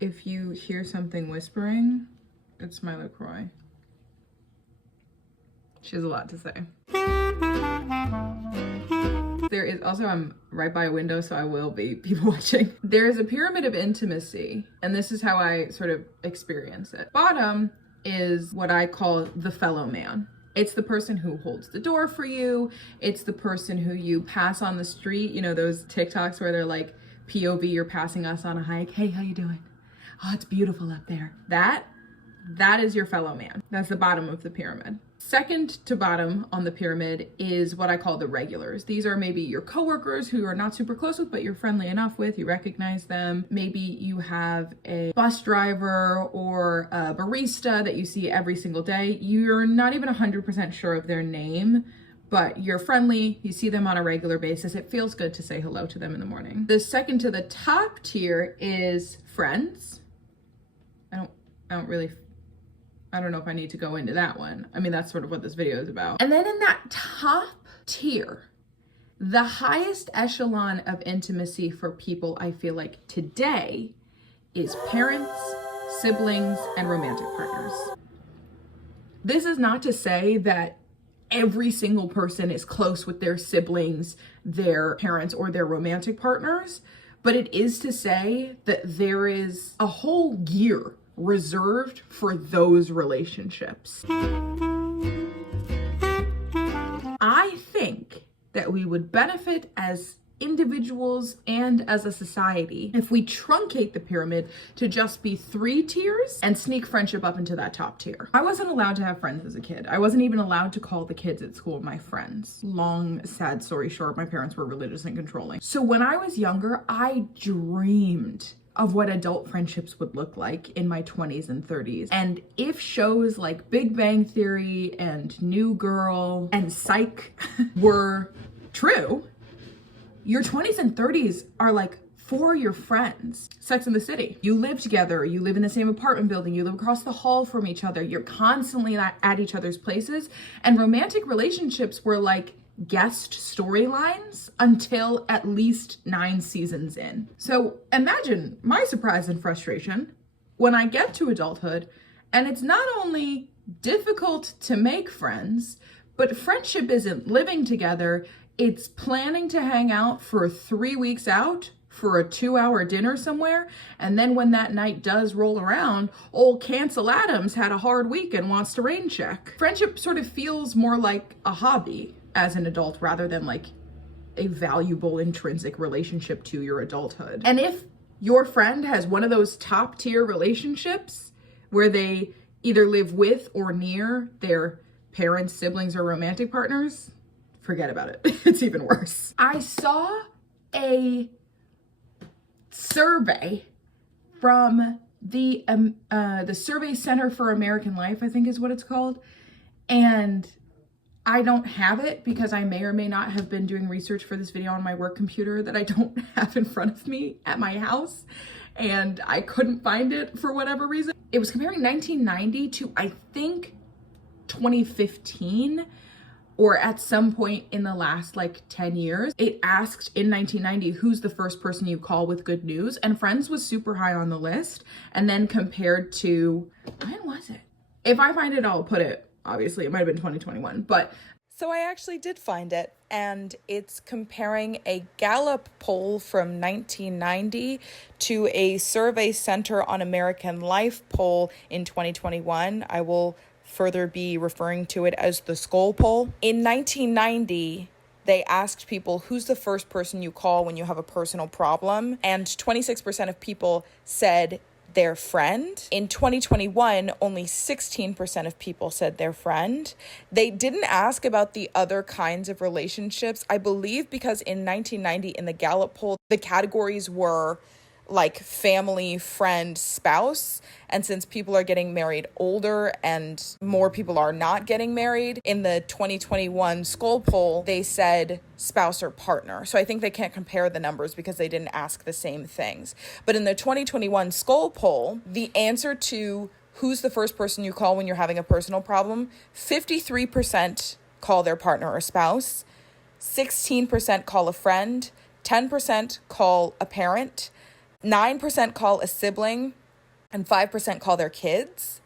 If you hear something whispering, it's my LaCroix. She has a lot to say. There is also, I'm right by a window, so I will be people watching. There is a pyramid of intimacy, and this is how I sort of experience it. Bottom is what I call the fellow man. It's the person who holds the door for you. It's the person who you pass on the street. You know, those TikToks where they're like, POV, you're passing us on a hike. Hey, how you doing? Oh, it's beautiful up there. That is your fellow man. That's the bottom of the pyramid. Second to bottom on the pyramid is what I call the regulars. These are maybe your coworkers who you're not super close with, but you're friendly enough with, you recognize them. Maybe you have a bus driver or a barista that you see every single day. You're not even 100% sure of their name, but you're friendly, you see them on a regular basis. It feels good to say hello to them in the morning. The second to the top tier is friends. I don't know if I need to go into that one. I mean, that's sort of what this video is about. And then in that top tier, the highest echelon of intimacy for people, I feel like today, is parents, siblings, and romantic partners. This is not to say that every single person is close with their siblings, their parents, or their romantic partners, but it is to say that there is a whole year reserved for those relationships. I think that we would benefit as individuals and as a society if we truncate the pyramid to just be 3 tiers and sneak friendship up into that top tier. I wasn't allowed to have friends as a kid. I wasn't even allowed to call the kids at school my friends. Long, sad story short, my parents were religious and controlling. So when I was younger, I dreamed of what adult friendships would look like in my 20s and 30s. And if shows like Big Bang Theory and New Girl and Psych were true, your 20s and 30s are like for your friends. Sex and the City. You live together, you live in the same apartment building, you live across the hall from each other, you're constantly at each other's places. And romantic relationships were like guest storylines until at least 9 seasons in. So imagine my surprise and frustration when I get to adulthood and it's not only difficult to make friends, but friendship isn't living together, it's planning to hang out for 3 weeks out for a 2-hour dinner somewhere, and then when that night does roll around, old Cancel Adams had a hard week and wants to rain check. Friendship sort of feels more like a hobby as an adult rather than like a valuable intrinsic relationship to your adulthood. And if your friend has one of those top tier relationships where they either live with or near their parents, siblings, or romantic partners, forget about it. It's even worse. I saw a survey from the Survey Center for American Life, I think is what it's called. And I don't have it because I may or may not have been doing research for this video on my work computer that I don't have in front of me at my house. And I couldn't find it for whatever reason. It was comparing 1990 to, I think, 2015, or at some point in the last like 10 years. It asked in 1990, who's the first person you call with good news? And Friends was super high on the list. And then compared to, when was it? If I find it, I'll put it. Obviously, it might have been 2021, but. So I actually did find it, and it's comparing a Gallup poll from 1990 to a Survey Center on American Life poll in 2021. I will further be referring to it as the Skoll poll. In 1990, they asked people, who's the first person you call when you have a personal problem? And 26% of people said their friend. In 2021, only 16% of people said their friend. They didn't ask about the other kinds of relationships, I believe, because in 1990 in the Gallup poll, the categories were like family, friend, spouse. And since people are getting married older and more people are not getting married, in the 2021 Skoll poll, they said spouse or partner. So I think they can't compare the numbers because they didn't ask the same things. But in the 2021 Skoll poll, the answer to who's the first person you call when you're having a personal problem, 53% call their partner or spouse, 16% call a friend, 10% call a parent, 9% call a sibling, and 5% call their kids.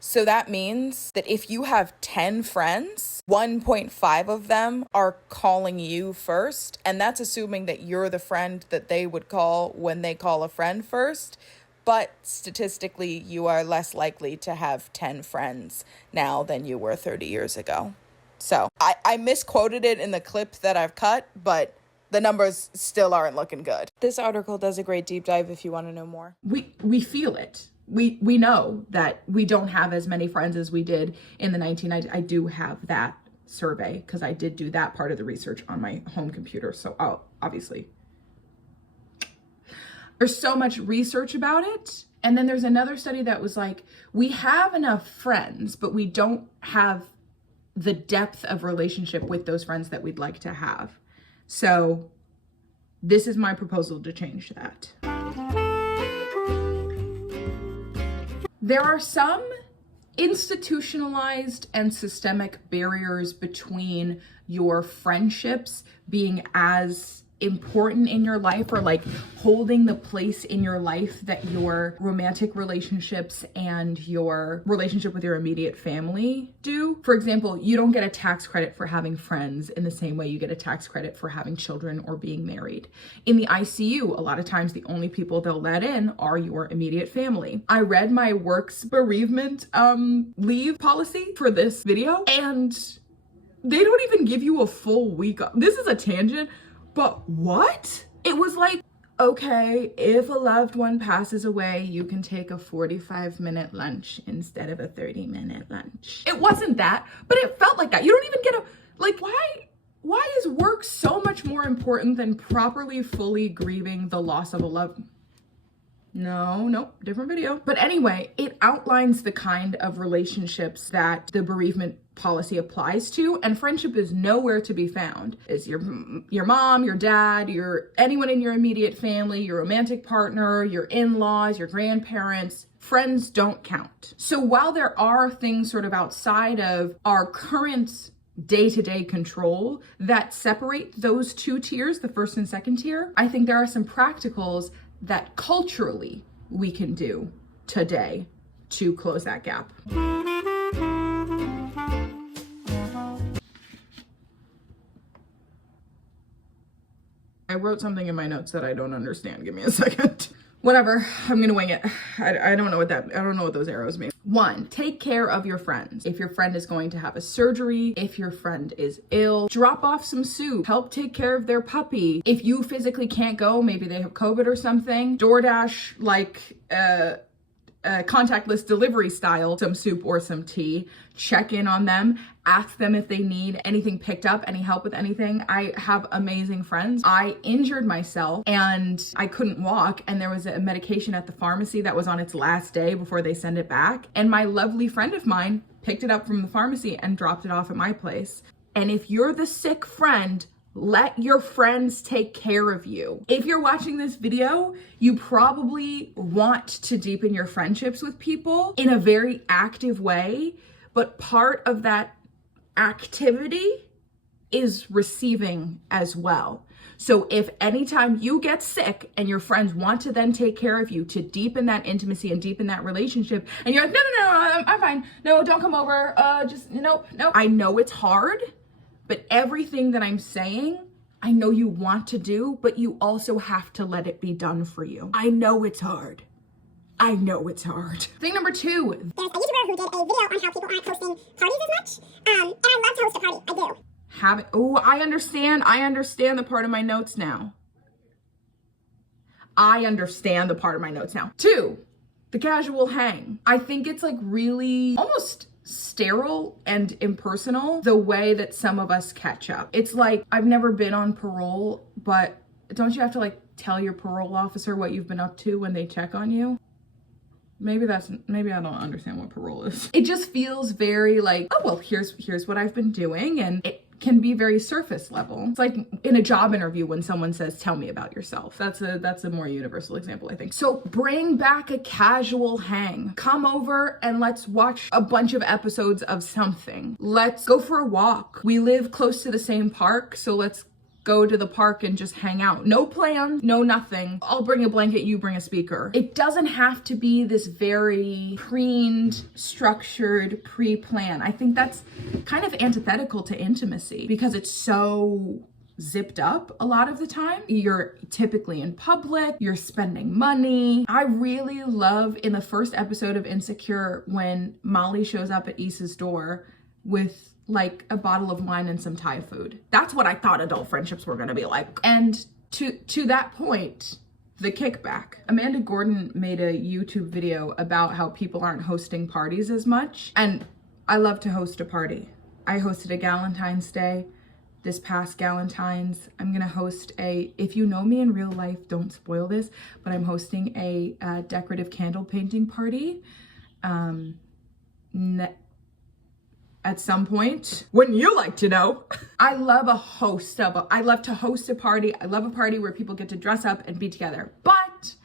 So that means that if you have 10 friends, 1.5 of them are calling you first. And that's assuming that you're the friend that they would call when they call a friend first. But statistically, you are less likely to have 10 friends now than you were 30 years ago. So I misquoted it in the clip that I've cut, but the numbers still aren't looking good. This article does a great deep dive if you want to know more. We feel it. We know that we don't have as many friends as we did in the 1990s. I do have that survey because I did do that part of the research on my home computer. So obviously there's so much research about it. And then there's another study that was like, we have enough friends, but we don't have the depth of relationship with those friends that we'd like to have. So this is my proposal to change that. There are some institutionalized and systemic barriers between your friendships being as important in your life, or like holding the place in your life that your romantic relationships and your relationship with your immediate family do. For example, you don't get a tax credit for having friends in the same way you get a tax credit for having children or being married. In the ICU, a lot of times the only people they'll let in are your immediate family. I read my work's bereavement leave policy for this video, and they don't even give you a full week. This is a tangent. But what? It was like, okay, if a loved one passes away, you can take a 45-minute lunch instead of a 30-minute lunch. It wasn't that, but it felt like that. You don't even get why is work so much more important than properly, fully grieving the loss of a loved? No, different video. But anyway, it outlines the kind of relationships that the bereavement policy applies to, and friendship is nowhere to be found. Is your mom, your dad, anyone in your immediate family, your romantic partner, your in-laws, your grandparents. Friends don't count. So while there are things sort of outside of our current day-to-day control that separate those two tiers, the first and second tier, I think there are some practicals that culturally we can do today to close that gap. I wrote something in my notes that I don't understand. Give me a second. Whatever, I'm gonna wing it. I don't know what those arrows mean. 1, take care of your friends. If your friend is going to have a surgery, if your friend is ill, drop off some soup, help take care of their puppy. If you physically can't go, maybe they have COVID or something, DoorDash contactless delivery style, some soup or some tea. Check in on them, ask them if they need anything picked up, any help with anything. I have amazing friends. I injured myself and I couldn't walk, and there was a medication at the pharmacy that was on its last day before they send it back. And my lovely friend of mine picked it up from the pharmacy and dropped it off at my place. And if you're the sick friend, let your friends take care of you. If you're watching this video, you probably want to deepen your friendships with people in a very active way, but part of that activity is receiving as well. So if anytime you get sick and your friends want to then take care of you to deepen that intimacy and deepen that relationship, and you're like, no, I'm fine. No, don't come over. Nope. I know it's hard. But everything that I'm saying, I know you want to do, but you also have to let it be done for you. I know it's hard. Thing number 2. There's a YouTuber who did a video on how people aren't hosting parties as much. And I love to host a party. I do. I understand the part of my notes now. 2, the casual hang. I think it's like really almost sterile and impersonal the way that some of us catch up. It's like, I've never been on parole, but don't you have to like tell your parole officer what you've been up to when they check on you? Maybe I don't understand what parole is. It just feels very like, oh, well, here's what I've been doing. And it can be very surface level. It's like in a job interview when someone says, tell me about yourself. That's a more universal example, I think. So bring back a casual hang. Come over and let's watch a bunch of episodes of something. Let's go for a walk. We live close to the same park, so let's go to the park and just hang out. No plan, no nothing. I'll bring a blanket, you bring a speaker. It doesn't have to be this very preened, structured, pre-plan. I think that's kind of antithetical to intimacy because it's so zipped up a lot of the time. You're typically in public, you're spending money. I really love in the first episode of Insecure when Molly shows up at Issa's door with like a bottle of wine and some Thai food. That's what I thought adult friendships were gonna be like. And to that point, the kickback. Amanda Gordon made a YouTube video about how people aren't hosting parties as much. And I love to host a party. I hosted a Galentine's Day this past Galentine's. I'm gonna host if you know me in real life, don't spoil this, but I'm hosting a decorative candle painting party. At some point, when you like to know. I love to host a party. I love a party where people get to dress up and be together. But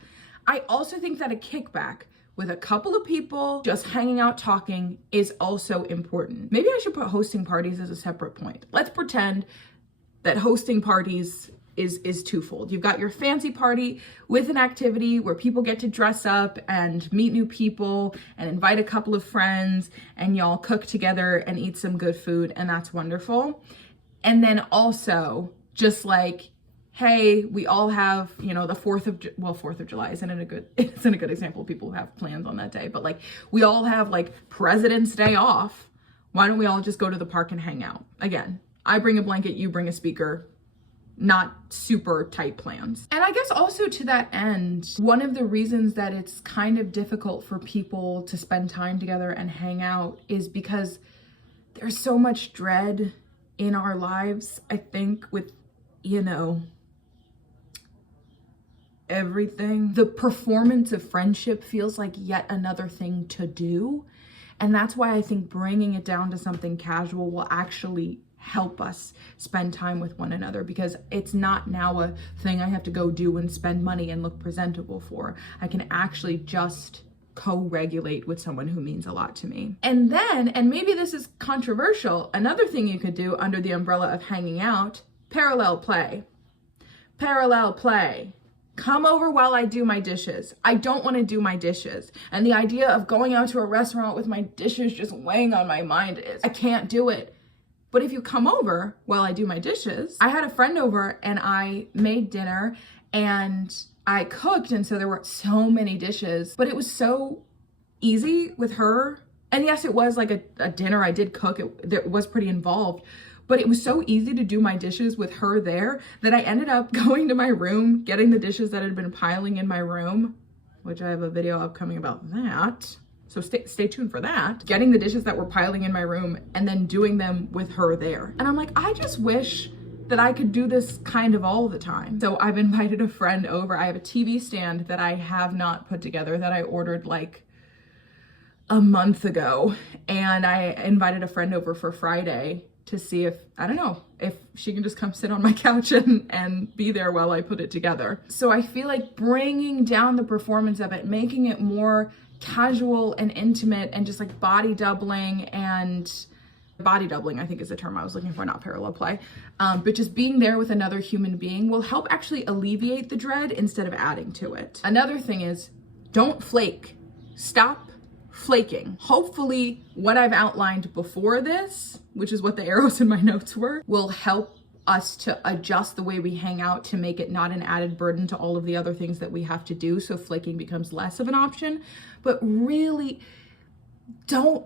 I also think that a kickback with a couple of people just hanging out talking is also important. Maybe I should put hosting parties as a separate point. Let's pretend that hosting parties is twofold. You've got your fancy party with an activity where people get to dress up and meet new people and invite a couple of friends and y'all cook together and eat some good food, and that's wonderful. And then also just like, hey, we all have, you know, the 4th of July isn't a good example. People have plans on that day, but like we all have like President's Day off. Why don't we all just go to the park and hang out? Again, I bring a blanket, you bring a speaker. Not super tight plans. And I guess also to that end, one of the reasons that it's kind of difficult for people to spend time together and hang out is because there's so much dread in our lives, I think, with, you know, everything. The performance of friendship feels like yet another thing to do. And that's why I think bringing it down to something casual will actually help us spend time with one another, because it's not now a thing I have to go do and spend money and look presentable for. I can actually just co-regulate with someone who means a lot to me. And then, and maybe this is controversial, another thing you could do under the umbrella of hanging out, parallel play. Parallel play. Come over while I do my dishes. I don't want to do my dishes. And the idea of going out to a restaurant with my dishes just weighing on my mind is, I can't do it. But if you come over while I do my dishes, I had a friend over and I made dinner and I cooked, and so there were so many dishes, but it was so easy with her. And yes, it was like a dinner I did cook. It was pretty involved, but it was so easy to do my dishes with her there that I ended up going to my room, getting the dishes that had been piling in my room, which I have a video upcoming about that. So stay tuned for that. Getting the dishes that were piling in my room and then doing them with her there. And I'm like, I just wish that I could do this kind of all the time. So I've invited a friend over. I have a TV stand that I have not put together that I ordered like a month ago. And I invited a friend over for Friday to see if, I don't know, if she can just come sit on my couch and be there while I put it together. So I feel like bringing down the performance of it, making it more casual and intimate and just like body doubling, I think is the term I was looking for, not parallel play. But just being there with another human being will help actually alleviate the dread instead of adding to it. Another thing is, don't flake. Stop flaking. Hopefully what I've outlined before this, which is what the arrows in my notes were, will help us to adjust the way we hang out to make it not an added burden to all of the other things that we have to do, so flaking becomes less of an option. But really, don't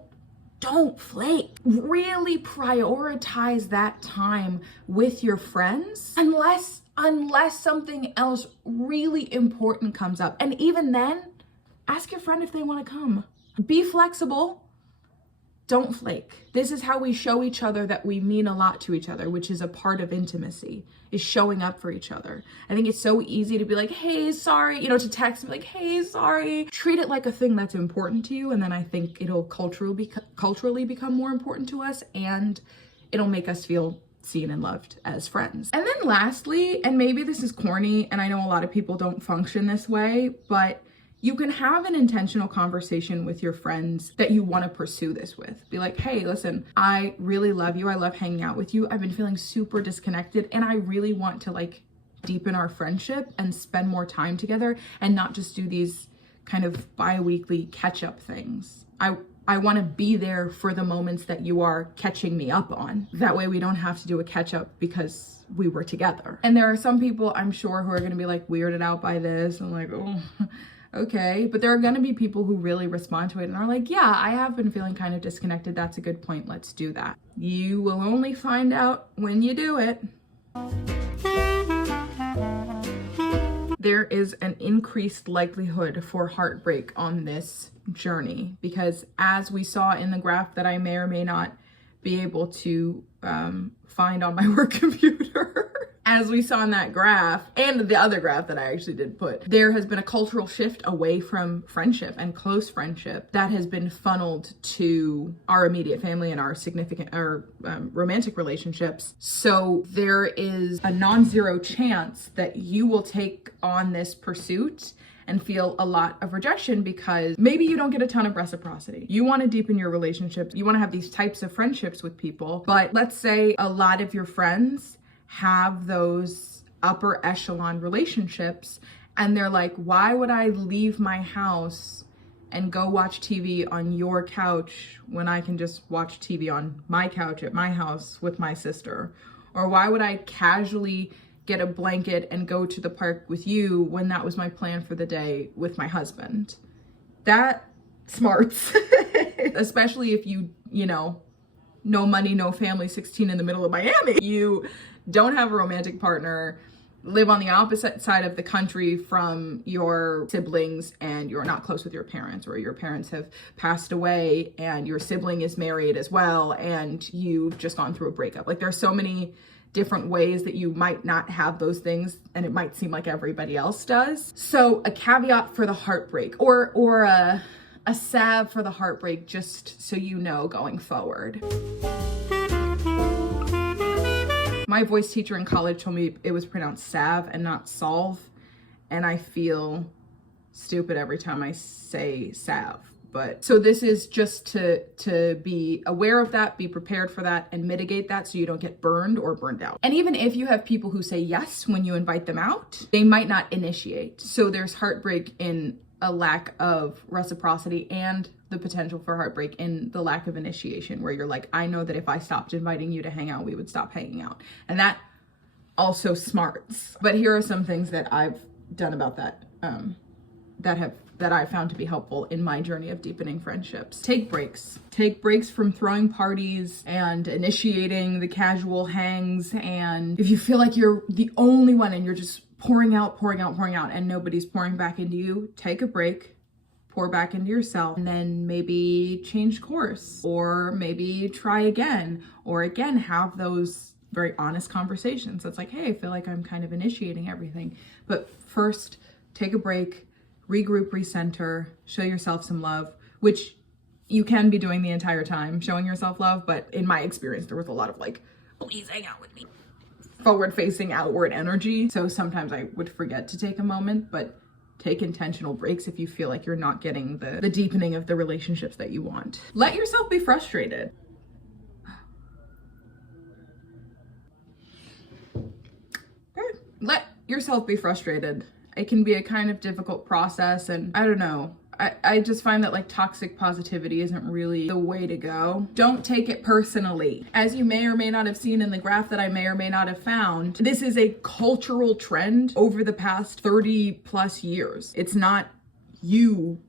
flake. Really prioritize that time with your friends unless something else really important comes up. And even then, ask your friend if they want to come. Be flexible. Don't flake. This is how we show each other that we mean a lot to each other, which is a part of intimacy, is showing up for each other. I think it's so easy to be like, hey, sorry, to text and be like, hey, sorry. Treat it like a thing that's important to you. And then I think it'll culturally become more important to us, and it'll make us feel seen and loved as friends. And then lastly, and maybe this is corny, and I know a lot of people don't function this way, but you can have an intentional conversation with your friends that you want to pursue this with. Be like, hey, listen, I really love you. I love hanging out with you. I've been feeling super disconnected and I really want to like deepen our friendship and spend more time together and not just do these kind of bi-weekly catch-up things. I want to be there for the moments that you are catching me up on. That way we don't have to do a catch-up because we were together. And there are some people I'm sure who are going to be like weirded out by this and like, oh, okay. But there are going to be people who really respond to it and are like, yeah, I have been feeling kind of disconnected. That's a good point. Let's do that. You will only find out when you do it. There is an increased likelihood for heartbreak on this journey because, as we saw in the graph that I may or may not be able to find on my work computer, as we saw in that graph and the other graph that I actually did put, there has been a cultural shift away from friendship and close friendship that has been funneled to our immediate family and our significant or romantic relationships. So there is a non-zero chance that you will take on this pursuit and feel a lot of rejection because maybe you don't get a ton of reciprocity. You want to deepen your relationships. You want to have these types of friendships with people. But let's say a lot of your friends have those upper echelon relationships and they're like, why would I leave my house and go watch TV on your couch when I can just watch TV on my couch at my house with my sister? Or why would I casually get a blanket and go to the park with you when that was my plan for the day with my husband? That smarts. Especially if you know, no money, no family, 16 in the middle of Miami. You don't have a romantic partner, live on the opposite side of the country from your siblings, and you're not close with your parents, or your parents have passed away and your sibling is married as well, and you've just gone through a breakup. Like, there's so many different ways that you might not have those things and it might seem like everybody else does. So a caveat for the heartbreak, or a salve for the heartbreak, just so you know going forward. My voice teacher in college told me it was pronounced salve and not solve, and I feel stupid every time I say salve. But so this is just to be aware of that, be prepared for that, and mitigate that so you don't get burned or burned out. And even if you have people who say yes when you invite them out, they might not initiate. So there's heartbreak in a lack of reciprocity and the potential for heartbreak in the lack of initiation, where you're like, I know that if I stopped inviting you to hang out, we would stop hanging out. And that also smarts. But here are some things that I've done about that that I found to be helpful in my journey of deepening friendships. Take breaks. Take breaks from throwing parties and initiating the casual hangs. And if you feel like you're the only one and you're just pouring out, and nobody's pouring back into you, take a break, pour back into yourself, and then maybe change course, or maybe try again, or again, have those very honest conversations. That's like, hey, I feel like I'm kind of initiating everything. But first, take a break, regroup, recenter, show yourself some love, which you can be doing the entire time, showing yourself love. But in my experience, there was a lot of like, please hang out with me, forward-facing, outward energy. So sometimes I would forget to take a moment, but take intentional breaks if you feel like you're not getting the deepening of the relationships that you want. Let yourself be frustrated. Let yourself be frustrated. It can be a kind of difficult process, and I don't know. I just find that like toxic positivity isn't really the way to go. Don't take it personally. As you may or may not have seen in the graph that I may or may not have found, this is a cultural trend over the past 30 plus years. It's not you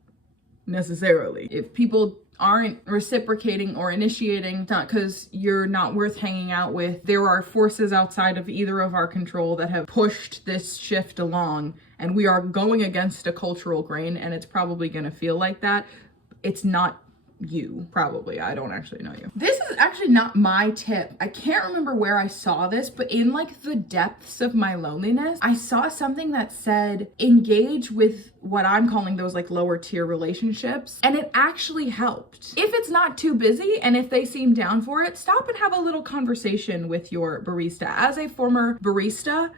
necessarily. If people aren't reciprocating or initiating, it's not because you're not worth hanging out with. There are forces outside of either of our control that have pushed this shift along, and we are going against a cultural grain, and it's probably going to feel like that. It's not you, probably. I don't actually know you. This is actually not my tip. I can't remember where I saw this, but in like the depths of my loneliness, I saw something that said engage with what I'm calling those like lower tier relationships, and it actually helped. If it's not too busy and if they seem down for it, stop and have a little conversation with your barista. As a former barista,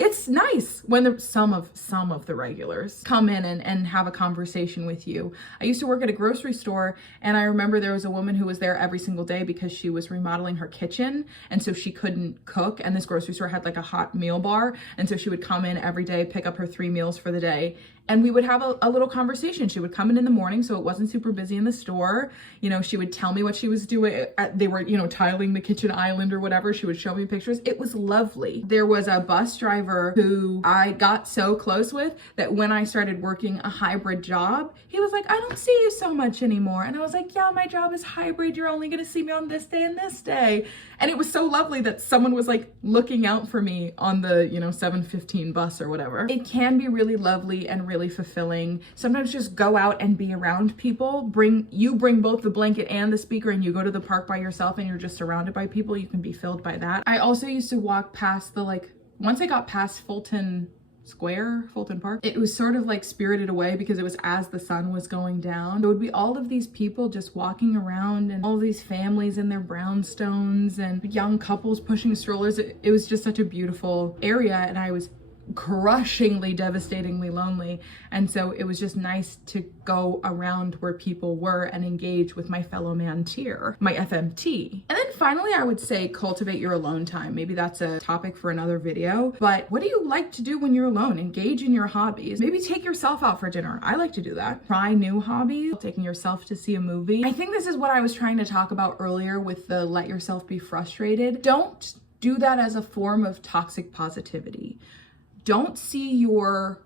it's nice when some of the regulars come in and have a conversation with you. I used to work at a grocery store, and I remember there was a woman who was there every single day because she was remodeling her kitchen, and so she couldn't cook, and this grocery store had like a hot meal bar, and so she would come in every day, pick up her 3 meals for the day, and we would have a little conversation. She would come in the morning, so it wasn't super busy in the store. You know, she would tell me what she was doing. They were, you know, tiling the kitchen island or whatever. She would show me pictures. It was lovely. There was a bus driver who I got so close with that when I started working a hybrid job, he was like, I don't see you so much anymore. And I was like, yeah, my job is hybrid. You're only going to see me on this day and this day. And it was so lovely that someone was like looking out for me on the, you know, 7:15 bus or whatever. It can be really lovely and really fulfilling. Sometimes just go out and be around people. Bring both the blanket and the speaker, and you go to the park by yourself and you're just surrounded by people. You can be filled by that. I also used to walk past once I got past Fulton Park, it was sort of like Spirited Away because it was as the sun was going down. There would be all of these people just walking around, and all of these families in their brownstones and young couples pushing strollers. It was just such a beautiful area, and I was crushingly, devastatingly lonely. And so it was just nice to go around where people were and engage with my fellow man-tier, my FMT. And then finally, I would say cultivate your alone time. Maybe that's a topic for another video, but what do you like to do when you're alone? Engage in your hobbies. Maybe take yourself out for dinner. I like to do that. Try new hobbies, taking yourself to see a movie. I think this is what I was trying to talk about earlier with the let yourself be frustrated. Don't do that as a form of toxic positivity. Don't see or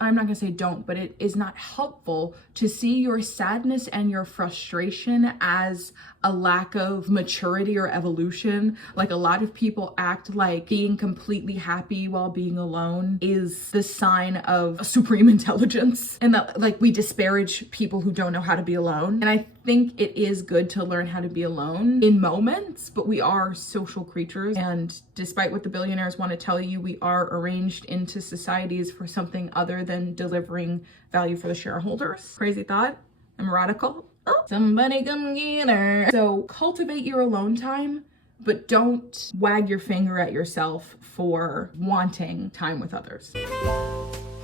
I'm not gonna say don't, but it is not helpful to see your sadness and your frustration as a lack of maturity or evolution. Like, a lot of people act like being completely happy while being alone is the sign of supreme intelligence, and that like we disparage people who don't know how to be alone. And I think it is good to learn how to be alone in moments, but we are social creatures, and despite what the billionaires want to tell you, we are arranged into societies for something other than delivering value for the shareholders. Crazy thought. I'm radical. Oh, somebody come get her. So cultivate your alone time, but don't wag your finger at yourself for wanting time with others.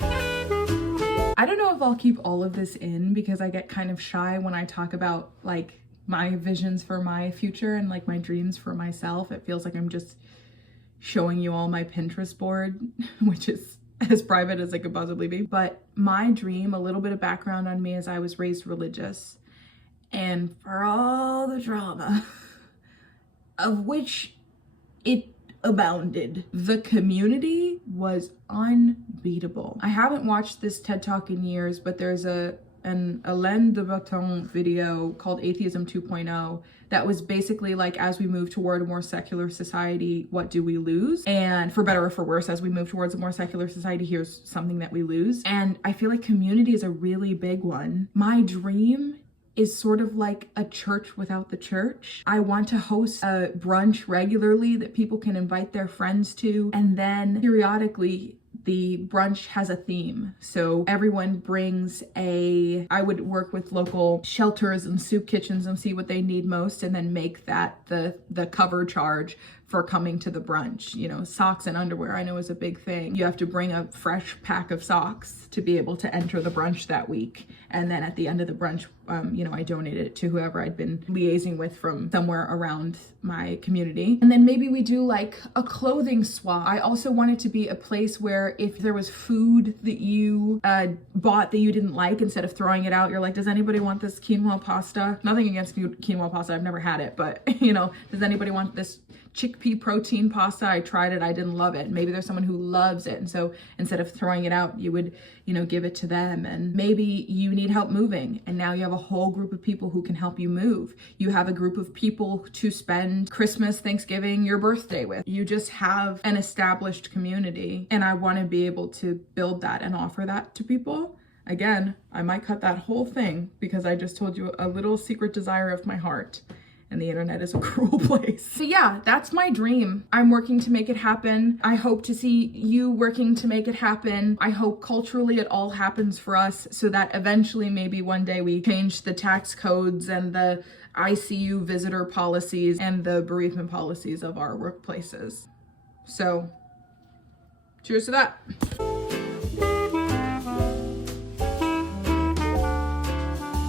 I don't know if I'll keep all of this in because I get kind of shy when I talk about like my visions for my future and like my dreams for myself. It feels like I'm just showing you all my Pinterest board, which is as private as it could possibly be. But my dream, a little bit of background on me, is I was raised religious, and for all the drama of which it abounded, the community was unbeatable. I haven't watched this TED Talk in years, but there's an Alain de Botton video called Atheism 2.0 that was basically like, as we move toward a more secular society, what do we lose? And for better or for worse, as we move towards a more secular society, here's something that we lose. And I feel like community is a really big one. My dream is sort of like a church without the church. I want to host a brunch regularly that people can invite their friends to, and then periodically the brunch has a theme. So everyone brings I would work with local shelters and soup kitchens and see what they need most, and then make that the cover charge for coming to the brunch. You know, socks and underwear I know is a big thing. You have to bring a fresh pack of socks to be able to enter the brunch that week. And then at the end of the brunch, you know, I donated it to whoever I'd been liaising with from somewhere around my community. And then maybe we do like a clothing swap. I also want it to be a place where if there was food that you bought that you didn't like, instead of throwing it out, you're like, does anybody want this quinoa pasta? Nothing against quinoa pasta, I've never had it, but you know, does anybody want this chickpea protein pasta? I tried it, I didn't love it. Maybe there's someone who loves it, and so instead of throwing it out, you would, you know, give it to them. And maybe you need help moving, and now you have a whole group of people who can help you move. You have a group of people to spend Christmas, Thanksgiving, your birthday with. You just have an established community, and I want to be able to build that and offer that to people. Again, I might cut that whole thing because I just told you a little secret desire of my heart. And the internet is a cruel place. So yeah, that's my dream. I'm working to make it happen. I hope to see you working to make it happen. I hope culturally it all happens for us so that eventually maybe one day we change the tax codes and the ICU visitor policies and the bereavement policies of our workplaces. So Cheers to that.